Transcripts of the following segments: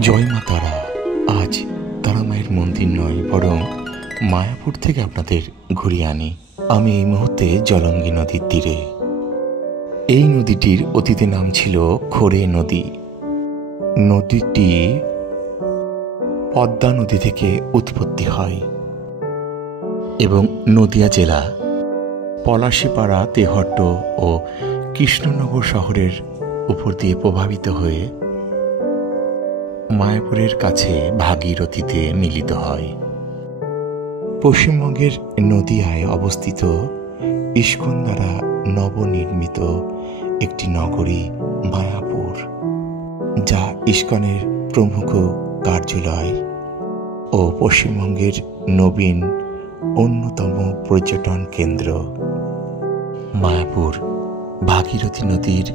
জয় মা তারা। আজ তারা মায়ের মন্দির নয়, বরং মায়াপুর থেকে আপনাদের ঘুরিয়ে আনি। আমি এই মুহূর্তে জলঙ্গি নদীর তীরে। এই নদীটির অতীতে নাম ছিল খোরে নদী। নদীটি পদ্মা নদী থেকে উৎপত্তি হয় এবং নদিয়া জেলা পলাশীপাড়া, তেহট্ট ও কৃষ্ণনগর শহরের উপর দিয়ে প্রভাবিত হয়ে মায়াপুরের কাছে ভাগীরথীতে মিলিত হয়। পশ্চিমবঙ্গের নদিয়ায় অবস্থিত ইস্কন দ্বারা নবনির্মিত একটি নগরী মায়াপুর, যা ইস্কনের প্রমুখ কার্যালয় ও পশ্চিমবঙ্গের নবীন অন্যতম পর্যটন কেন্দ্র। মায়াপুর ভাগীরথী নদীর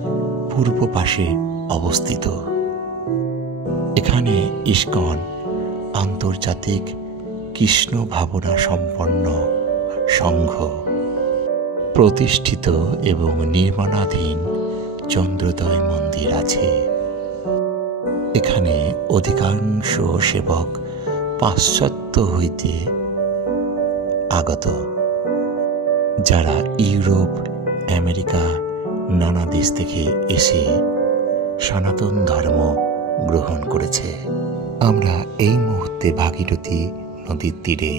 পূর্ব পাশে অবস্থিত। এখানে ইস্কন আন্তর্জাতিক কৃষ্ণ ভাবনা সম্পন্ন সংঘ প্রতিষ্ঠিত এবং নির্মাণাধীন চন্দ্রোদয় মন্দির আছে। এখানে অধিকাংশ সেবক পাশ্চাত্য হইতে আগত, যারা ইউরোপ, আমেরিকা, নানা দেশ থেকে এসে সনাতন ধর্ম গ্রহণ করেছে। আমরা এই মুহূর্তে ভাগীরথী নদীর তীরে,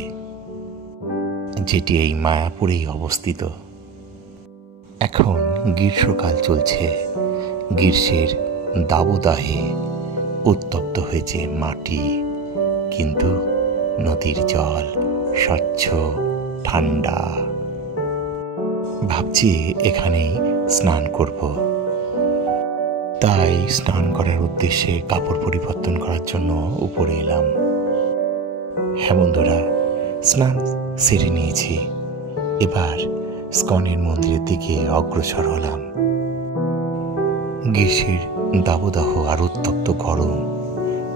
যেটি এই মায়াপুরেই অবস্থিত। এখন গ্রীষ্মকাল চলছে। গ্রীষ্মের দাবদাহে উত্তপ্ত হয়েছে মাটি, কিন্তু নদীর জল স্বচ্ছ, ঠান্ডা। ভাবছি এখানেই স্নান করব। তাই স্নান করার উদ্দেশ্যে কাপড় পরিবর্তন করার জন্য উপরে এলাম। হ্যাঁ বন্ধুরা, স্নান সেরে নিয়েছি। এবার ইস্কনের মন্দিরের দিকে অগ্রসর হলাম। গ্রীষ্মের দাবদাহ আর উত্তপ্ত গরম,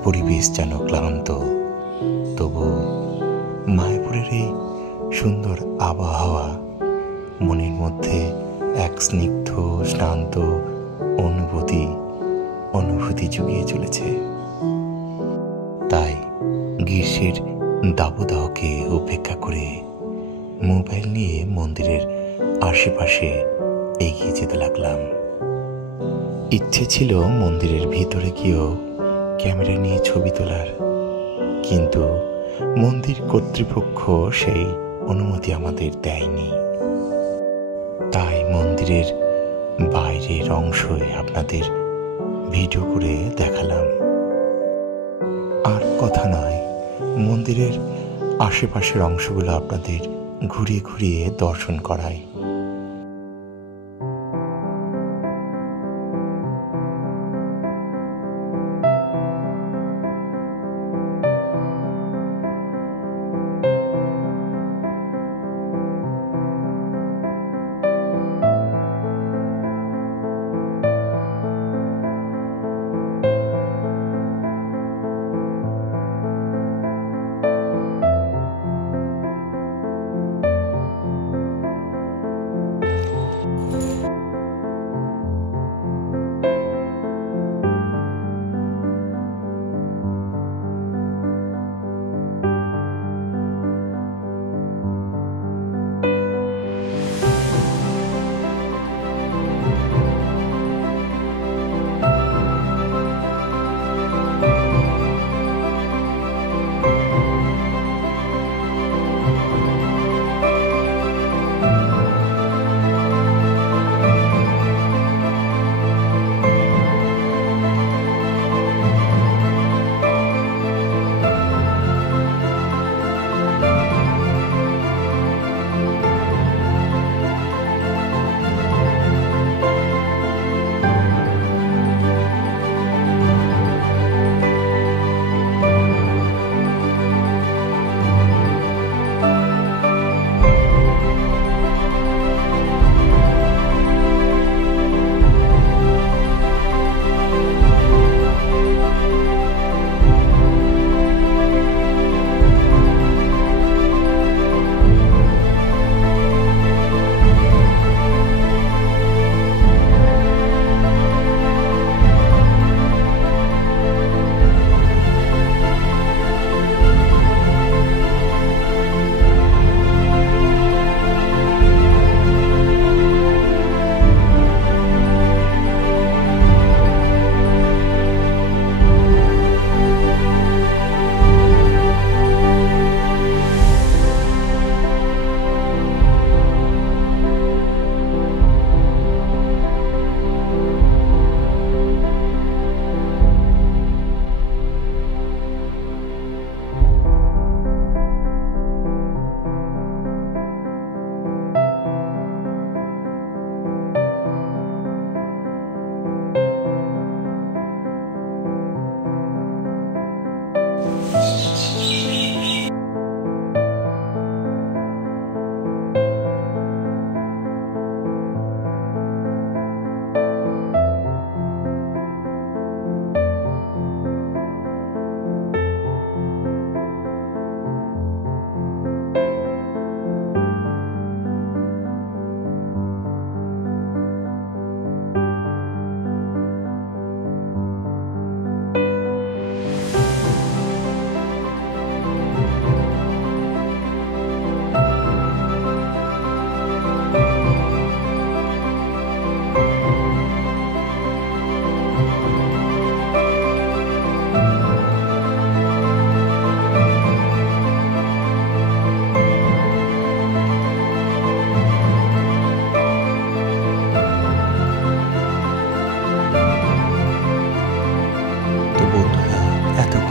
পরিবেশ যেন ক্লান্ত। তবু মায়াপুরের এই সুন্দর আবহাওয়া মনের মধ্যে এক স্নিগ্ধ শান্ত অনুভূতি জুগিয়ে চলেছে। তাই গ্রীষ্মের দাবদাহকে উপেক্ষা করে মোবাইল নিয়ে মন্দিরের আশেপাশে এগিয়ে যেতে লাগলাম। ইচ্ছে ছিল মন্দিরের ভিতরে গিয়েও ক্যামেরা নিয়ে ছবি তোলার, কিন্তু মন্দির কর্তৃপক্ষ সেই অনুমতি আমাদের দেয়নি। তাই মন্দিরের বাইরের অংশে আপনাদের ভিডিও করে দেখালাম। আর কথা নয়, মন্দিরের আশেপাশের অংশগুলো আপনাদের ঘুরিয়ে ঘুরিয়ে দর্শন করাই।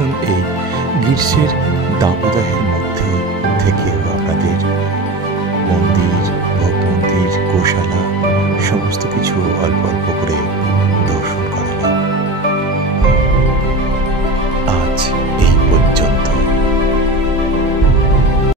দেখুন এই গ্রীষ্মের দাবদাহের মধ্যে থেকেও আপনাদের মন্দির, ভোগ মন্দির, গোশালা সমস্ত কিছু অল্প অল্প করে দর্শন করালাম। আজ